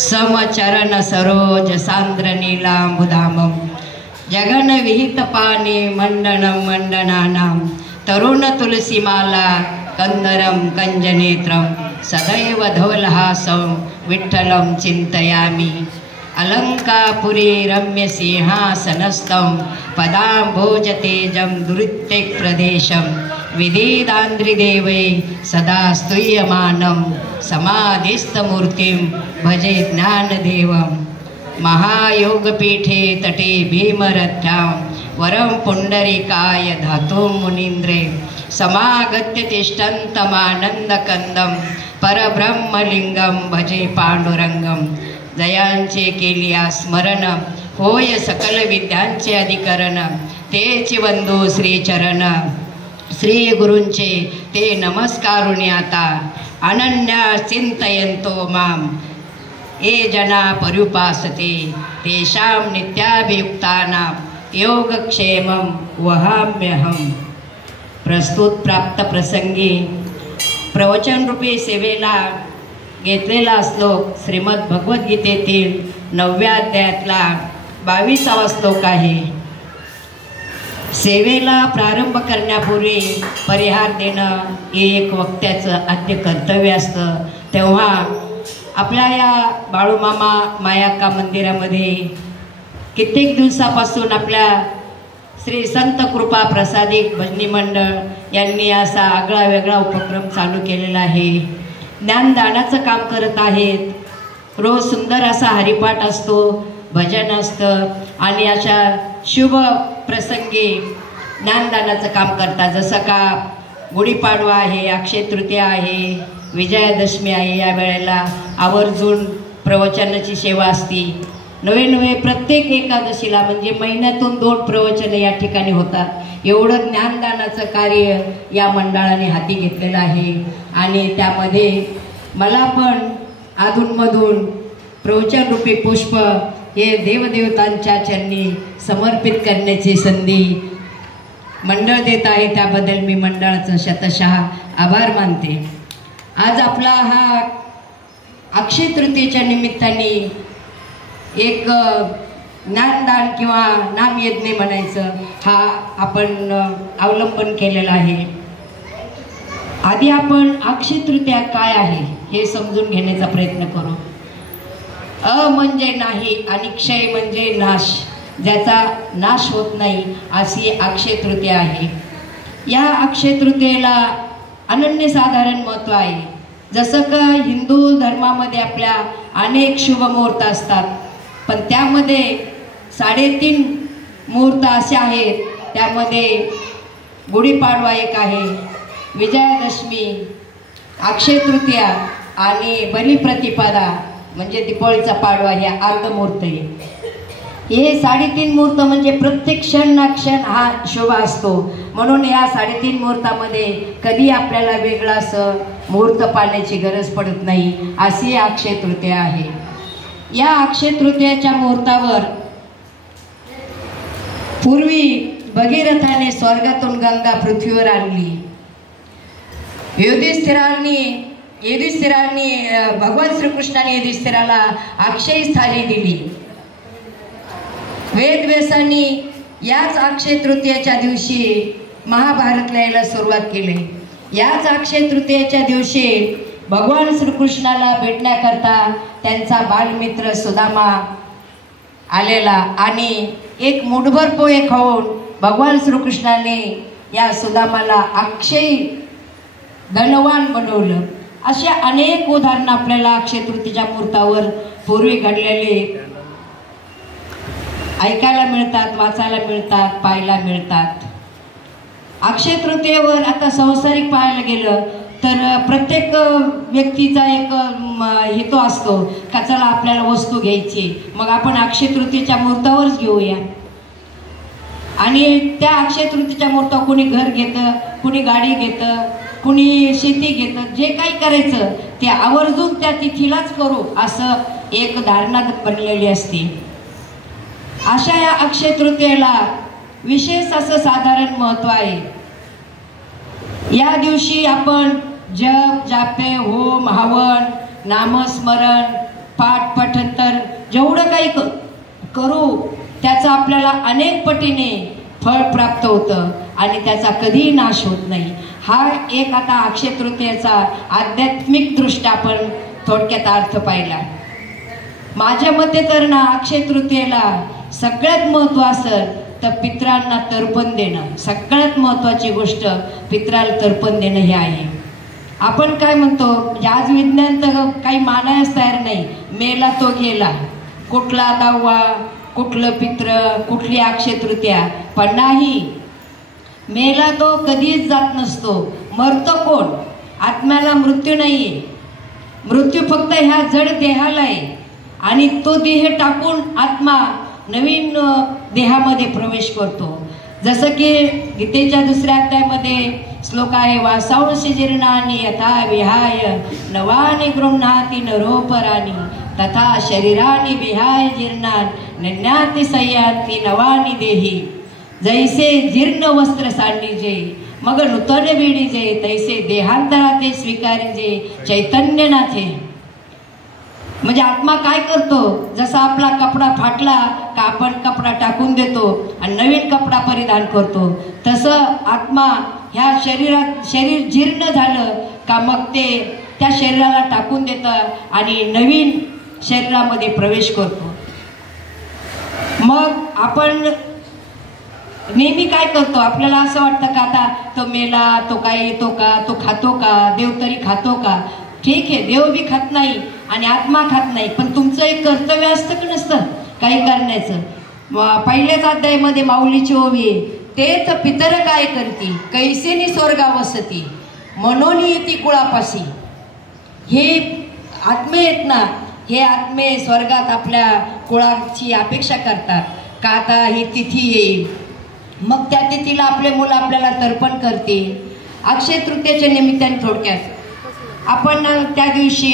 समचरण सरोज सांद्र नीलांबुधामं जगन विहित पाने मंडनं मंडनानां तरुण तुलसीमाला कंदरं कंजनेत्रं सदैव धवलहासं विठ्ठलं चिंतयामि अलंकापुरी रम्य सिंहासनस्थं पदाम्भोजतेजं दुरित्यप्रदेशं विदिदान्द्रिदेवे सदा स्तूयमानं समाधिस्थमूर्तिं भजे ज्ञानदेवं महायोगपीठे तटे भीमरथ्यां वरं पुण्डरीकाय धातुं मुनीन्द्रे समागत्य तिष्ठन्तमानन्दकन्दं परब्रह्मलिंगं भजे पांडुरंगं जयांचे केलिया स्मरण होय सकल विद्यांचे अधिकरण तेची वंदो श्रीचरण श्री गुरूंचे ते नमस्कारुणी आता अनन्या चिंतयन्तो माम ये जना पर्युपासते तेषां नित्याभियुक्तानां योगक्षेमं वहाम्यहं। प्रस्तुत प्राप्त प्रसंगी प्रवचन रूपी सेवेला घेतलेला श्लोक श्रीमद भगवद्गीतेतील 9व्या अध्यायातला 22वा श्लोक आहे। सेवेला प्रारंभ करण्यापूर्वी परिहार देणं हे एक वक्त्याचं आद्य कर्तव्य असतं। तेव्हा आपल्या या बाळूमामा मायाक्का मंदिरामध्ये कित्येक दिवसापासून आपल्या श्री संत कृपा प्रसादिक भजनी मंडळ यांनी असा आगळा वेगळा उपक्रम चालू केलेला आहे। ज्ञानदानाचं काम करत आहेत। रोज सुंदर असा हरिपाठ असतो, भजन असतं आणि अशा शुभ प्रसंगी ज्ञानदानाचं काम करतात। जसं का गुढीपाडवा आहे, अक्षय तृतीया आहे, विजयादशमी आहे, या वेळेला आवर्जून प्रवचनाची सेवा असती। नवे प्रत्येक एकादशीला म्हणजे महिन्यातून 2 प्रवचने या ठिकाणी होतात। एवढं ज्ञानदानाचं कार्य या मंडळाने हाती घेतलेलं आहे आणि त्यामध्ये मला पण अधूनमधून प्रवचन रूपी पुष्प हे देवदेवतांच्या चरणी समर्पित करण्याची संधी मंडळ देत आहे। त्याबद्दल मी मंडळाचं शतशः आभार मानते। आज आपला हा अक्षय तृतीयेच्या निमित्ताने एक ज्ञानदान किंवा नामयज्ञ म्हणायचं हा आपण अवलंबन केलेला आहे। आधी आपण अक्षय तृतीया काय आहे हे समजून घेण्याचा प्रयत्न करू। अ म्हणजे नाही आणि क्षय म्हणजे नाश, ज्याचा नाश होत नाही अशी अक्षय तृतीया आहे। या अक्षय तृतीयेला अनन्यसाधारण महत्त्व आहे। जसं का हिंदू धर्मामध्ये आपल्या अनेक शुभ मुहूर्त असतात, पण त्यामध्ये 3.5 मुहूर्त असे आहेत। त्यामध्ये गुढीपाडवा एक आहे, विजयादशमी, अक्षय तृतीया आणि बलिप्रतिपदा म्हणजे दीपावलीचा पाडवा हे अर्धमुहूर्त आहे। हे 3.5 मुहूर्त म्हणजे प्रत्येक क्षण ना क्षण हा शुभ असतो। म्हणून या 3.5 मुहूर्तामध्ये कधी आपल्याला वेगळा असं मुहूर्त पाळण्याची गरज पडत नाही, अशी अक्षय तृतीया आहे। या अक्षय तृतीयाच्या मुहूर्तावर पूर्वी भगीरथाने स्वर्गातून गंगा पृथ्वीवर आणली। युधिष्ठिरांनी भगवान श्रीकृष्णाने युधिष्ठिराला अक्षय थाली दिली। वेदव्यासांनी याच अक्षय तृतीयेच्या दिवशी महाभारत लिहायला सुरुवात केली। याच अक्षय तृतीयेच्या दिवशी भगवान श्रीकृष्णाला भेटण्याकरता त्यांचा बालमित्र सुदामा आलेला आणि एक मुठभर पोहे खाऊन भगवान श्रीकृष्णाने या सुदामाला अक्षय धनवान बनवलं। अशा अनेक उदाहरणं आपल्याला अक्षय तृतीयेच्या मुहूर्तावर पूर्वी घडलेले ऐकायला मिळतात, वाचायला मिळतात, पाहायला मिळतात। अक्षय तृतीयेवर आता संसारिक पाहायला गेलं तर प्रत्येक व्यक्तीचा एक हेतू असतो का चला आपल्याला वस्तू घ्यायची, मग आपण अक्षय तृतीयेच्या मुहूर्तावरच घेऊया। आणि त्या अक्षय तृतीयेच्या मुहूर्तावर कुणी घर घेतं, कुणी गाडी घेतं, कुणी शेती घेतं, जे काही करायचं ते आवर्जून त्या तिथीलाच करू असं एक धारणा बनलेली असते। अशा या अक्षय तृतीयेला विशेष असं साधारण महत्त्व आहे। या दिवशी आपण जप जापे होम हवन नामस्मरण पाठ पठंतर जेवढं काही करू त्याचं आपल्याला अनेक पटीने फळ प्राप्त होतं आणि त्याचा कधीही नाश होत नाही. हा एक आता अक्षय तृतीयेचा आध्यात्मिक दृष्ट्या आपण थोडक्यात अर्थ पाहिला. माझ्या मते तर ना अक्षय तृतीयेला सगळ्यात महत्त्व असेल तर पितरांना तर्पण देणं. सगळ्यात महत्त्वाची गोष्ट पितराला तर्पण देणं हे आहे. आपण काय म्हणतो म्हणजे आज विज्ञान तर काही मानायच तयार नाही. मेला तो गेला, कुठला दहावा, कुठलं पित्र, कुठली अक्षय तृतीया, पण नाही, मेला तो कधीच जात नसतो. मरतो कोण? आत्म्याला मृत्यू नाहीये. मृत्यू फक्त ह्या जड देहाला आहे आणि तो देह टाकून आत्मा नवीन देहामध्ये प्रवेश करतो. जसं की गीतेच्या 2ऱ्या अध्यायामध्ये श्लोक आहे, वासांशी जीर्णानि यथा विहाय नवानि गृह्णाति नरोपराणि तथा शरीरानि विहाय जीर्णानि नन्याति संयाति नवानि देही. जैसे जीर्ण वस्त्र सांडीजे मग नूतन वेडीजे तैसे देहांतराते स्वीकारीजे चैतन्यनाथे. म्हणजे आत्मा काय करतो, जसा आपला कपडा फाटला का आपण कपडा टाकून देतो आणि नवीन कपडा परिधान करतो, तसं आत्मा ह्या शरीर जीर्ण झालं का मग ते त्या शरीराला टाकून देतं आणि नवीन शरीरामध्ये प्रवेश करतो. मग आपण नेहमी काय करतो, आपल्याला असं वाटतं का आता तो मेला, तो काय येतो का, तो खातो का, देव तरी खातो का? ठीक आहे, देव बी खात नाही आणि आत्मा खात नाही, पण तुमचं एक कर्तव्य असतं की नसतं काही करण्याचं. पहिल्याच अध्यायामध्ये माऊलीची ओवी, तेच पितर काय करती कैसेनी स्वर्गा वसती मनोनी येती कुळापाशी. हे आत्मे आहेत ना, हे आत्मे स्वर्गात आपल्या कुळाची अपेक्षा करतात का आता ही तिथी येईल, मग त्या तिथीला आपले मुलं आपल्याला तर्पण करतील. अक्षय तृतीयेच्या निमित्ताने थोडक्यात आपण त्या दिवशी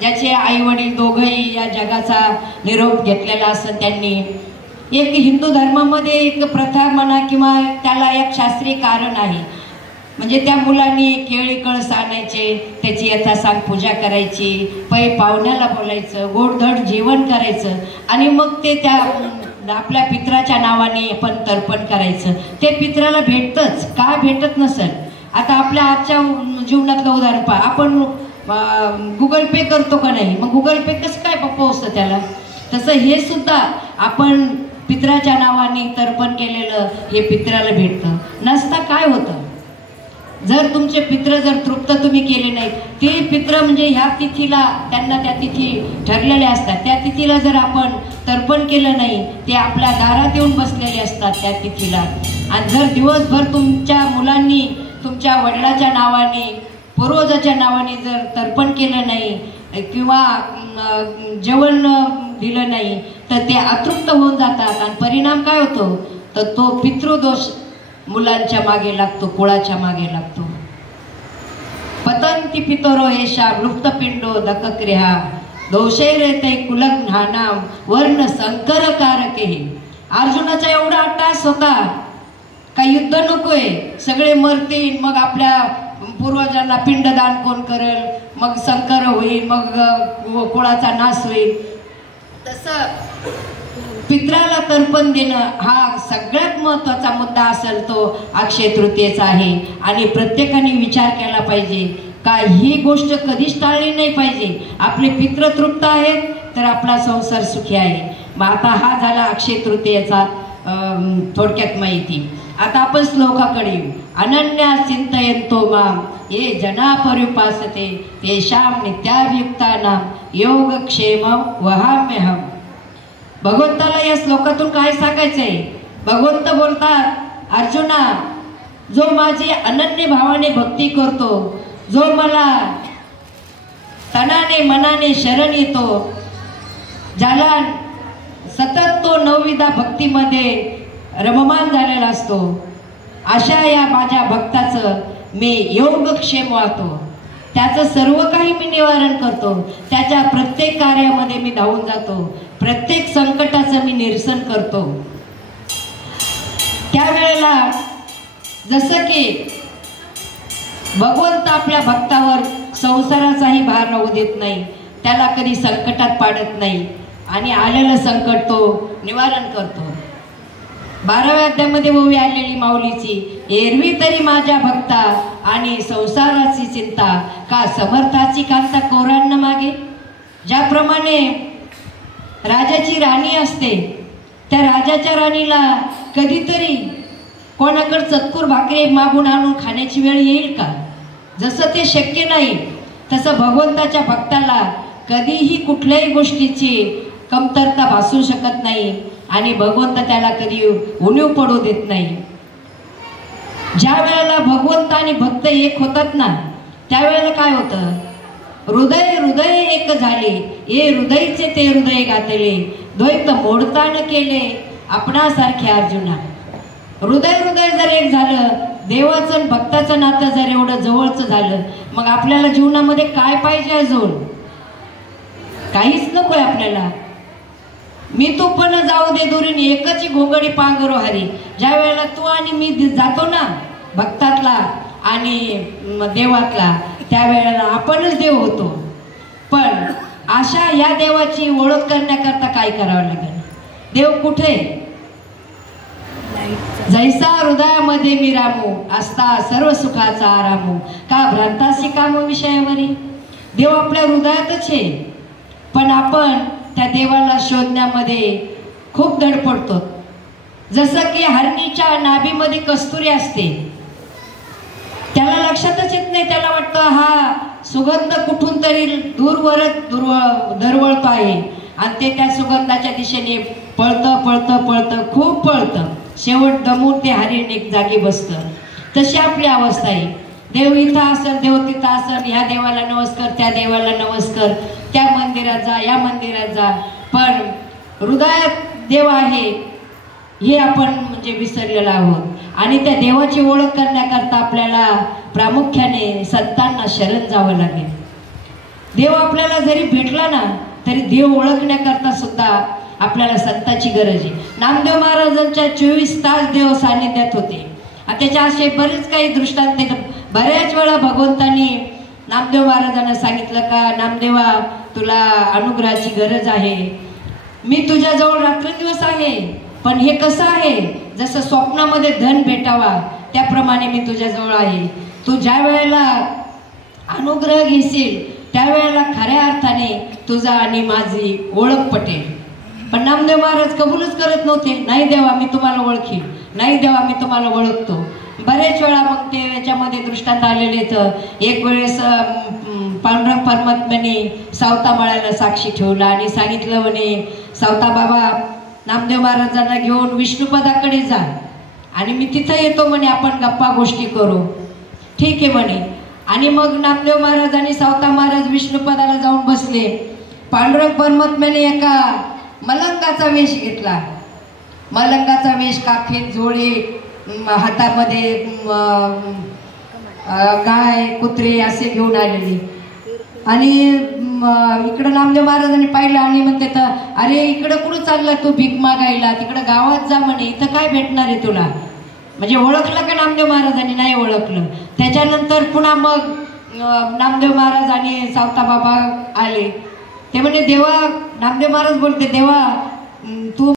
ज्याचे आई वडील दोघंही या जगाचा निरोप घेतलेला असं, त्यांनी एक हिंदू धर्मामध्ये एक प्रथा म्हणा किंवा त्याला एक शास्त्रीय कारण आहे. म्हणजे त्या मुलांनी केळी कळस आणायचे, त्याची यथासांग पूजा करायची, पै पाहुण्याला बोलायचं, गोडधड जेवण करायचं आणि मग ते त्या आपल्या पित्राच्या नावाने पण तर्पण करायचं. ते पित्राला भेटतंच का भेटत नसेल. आता आपल्या आजच्या जीवनातलं उदाहरण पहा, आपण गुगल पे करतो का नाही, मग गुगल पे कसं काय पोहोचतं त्याला, तसं हे सुद्धा आपण पित्राच्या नावाने तर्पण केलेलं हे पित्राला भेटतं. नसता काय होतं, जर तुमचे पित्र जर तृप्त तुम्ही केले नाहीत, ते पित्र म्हणजे ह्या तिथीला त्यांना त्या तिथी ठरलेल्या असतात, त्या तिथीला जर आपण तर्पण केलं नाही, ते आपल्या दारात येऊन बसलेले असतात त्या तिथीला. आणि जर दिवसभर तुमच्या मुलांनी तुमच्या वडिलाच्या नावाने पूर्वजाच्या नावाने जर तर्पण केलं नाही किंवा जेवण दिलं नाही तर ते अतृप्त होऊन जातात आणि परिणाम काय होतो, तर तो पितृदोष मुलांच्या मागे लागतो, कुळाच्या मागे लागतो. पतंती पितरो एषा वृत्तपिंडो दकक्रिया दोषैरेते कुलग्नानाम वर्ण संकरकारके. अर्जुनाचा एवढा अट्टास होता का युद्ध नकोय, सगळे मरतील, मग आपल्या पूर्वजांना पिंडदान कोण करेल, मग संकर होईल, मग कुळाचा नाश होईल. तसं पित्राला तर्पण देणं हा सगळ्यात महत्त्वाचा मुद्दा असेल तो अक्षय तृतीयेचा आहे. आणि प्रत्येकाने विचार केला पाहिजे का ही गोष्ट कधीच टाळली नाही पाहिजे. आपले पित्र तृप्त आहेत तर आपला संसार सुखी आहे. मग आता हा झाला अक्षय तृतीयेचा थोडक्यात माहिती. आता आपण श्लोकाकडे येऊ. अनन्या चिंतयन्तो माम ये जना परिपासते तेषां नित्याभियुक्तानां योगक्षेमं वहाम्यहम्. भगवंताला या श्लोकातून काय सांगायचंय, भगवंत बोलतात, अर्जुना, जो माझी अनन्य भावाने भक्ती करतो, जो मला तनाने मनाने शरण येतो, ज्याला सतत तो नवविधा भक्तीमध्ये रममान झालेला असतो, अशा या माझ्या भक्ताचं मी योगक्षेम वाहतो. त्याचं सर्व काही मी निवारण करतो, त्याच्या प्रत्येक कार्यामध्ये मी धावून जातो, प्रत्येक संकटाचं मी निरसन करतो. त्यावेळेला जसं की भगवंत आपल्या भक्तावर संसाराचाही भार राहू देत नाही, त्याला कधी संकटात पाडत नाही आणि आलेलं संकट तो निवारण करतो. 12व्या अध्यायामध्ये ओवी आलेली माऊलीची, एरवी तरी माझ्या भक्ता आणि संसाराची चिंता, का समर्थाची कांता कोरांना मागे. ज्याप्रमाणे राजाची राणी असते, त्या राजाच्या राणीला कधीतरी कोणाकडे चतकुर भाकरी मागून आणून खाण्याची वेळ येईल का? जसं ते शक्य नाही, तसं भगवंताच्या भक्ताला कधीही कुठल्याही गोष्टीची कमतरता भासू शकत नाही आणि भगवंत त्याला कधी उणीव पडू देत नाही. ज्या वेळेला भगवंत आणि भक्त एक होतात ना, त्यावेळेला काय होतं? हृदय हृदय एक झाले, ए हृदयचे ते हृदय घातले, द्वैत मोडता न केले आपणासारखे अर्जुना. हृदय हृदय जर एक झालं, देवाचं आणि भक्ताचं नातं जर एवढं जवळचं झालं, मग आपल्याला जीवनामध्ये काय पाहिजे? अजून काहीच नकोय आपल्याला. मी तू पण जाऊ दे दुरीन, एकच घोंगडी पांघरो हरी. ज्या वेळेला तू आणि मी जातो ना भक्तातला आणि देवातला, त्यावेळेला आपणच देव होतो. पण अशा या देवाची ओळख करण्याकरता काय करावं लागेल? देव कुठे? जैसा हृदयामध्ये मी रामू, असता सर्व सुखाचा आरामू, का भ्रांतासी काम विषयावरी. देव आपल्या हृदयातच आहे, पण आपण त्या देवाला शोधण्यामध्ये खूप धडपडतो. जसं की हरणीच्या नाभीमध्ये कस्तुरी असते, त्याला लक्षातच येत नाही. त्याला वाटतं हा सुगंध कुठून तरी दूरवरच दरवळतो आहे आणि ते त्या सुगंधाच्या दिशेने पळतं पळतं पळतं, खूप पळतं. शेवट दमून ते हरिण एक जागी बसतं. तशी आपली अवस्था आहे. देव इथं असेल, देव तिथं असेल, ह्या देवाला नमस्कार, त्या देवाला नमस्कार, त्या मंदिरात जा, या मंदिरात जा, पण हृदयात देव आहे हे आपण म्हणजे विसरलेलो आहोत. आणि त्या देवाची ओळख करण्याकरता आपल्याला प्रामुख्याने संतांना शरण जावं लागेल. देव आपल्याला जरी भेटला ना, तरी देव ओळखण्याकरता सुद्धा आपल्याला संतांची गरज आहे. नामदेव महाराजांच्या 24 तास देव सानिध्यात होते. त्याच्या असे बरेच काही दृष्टांत. बऱ्याच वेळा भगवंतांनी नामदेव महाराजांना सांगितलं का, नामदेवा तुला अनुग्रहाची गरज आहे, मी तुझ्याजवळ रात्रंदिवस आहे, पण हे कसं आहे? जसं स्वप्नामध्ये धन भेटावा त्याप्रमाणे मी तुझ्याजवळ आहे. तू ज्या वेळेला अनुग्रह घेशील त्यावेळेला खऱ्या अर्थाने तुझा आणि माझी ओळख पटेल. पण नामदेव महाराज कबूलच करत नव्हते. नाही देवा मी तुम्हाला ओळखीन, नाही देवा मी तुम्हाला ओळखतो. बरेच वेळा मग ते याच्यामध्ये दृष्टांत आलेले. तर एक वेळेस पांडुरंग परमात्म्याने सावता माळ्याला साक्षी ठेवला आणि सांगितलं म्हणे, सावता बाबा नामदेव महाराजांना घेऊन विष्णुपदाकडे जा आणि मी तिथं येतो म्हणे, आपण गप्पा गोष्टी करू. ठीक आहे म्हणे. आणि मग नामदेव महाराज आणि सावता महाराज विष्णुपदाला जाऊन बसले. पांडुरंग परमात्म्याने एका मलंगाचा वेश घेतला. मलंगाचा वेश, काखेत जोडे, हातामध्ये गाय कुत्रे असे घेऊन आलेले. आणि इकडं नामदेव महाराजांनी पाहिलं आणि म्हणते तर, अरे इकडं कुठं चालला तू भीक मागायला? तिकडं गावात जा म्हणे, इथं काय भेटणार आहे तुला? म्हणजे ओळखलं का नामदेव महाराजांनी? नाही ओळखलं. त्याच्यानंतर पुन्हा मग नामदेव महाराज आणि सावता बाबा आले. ते म्हणे देवा, नामदेव महाराज बोलते, देवा तू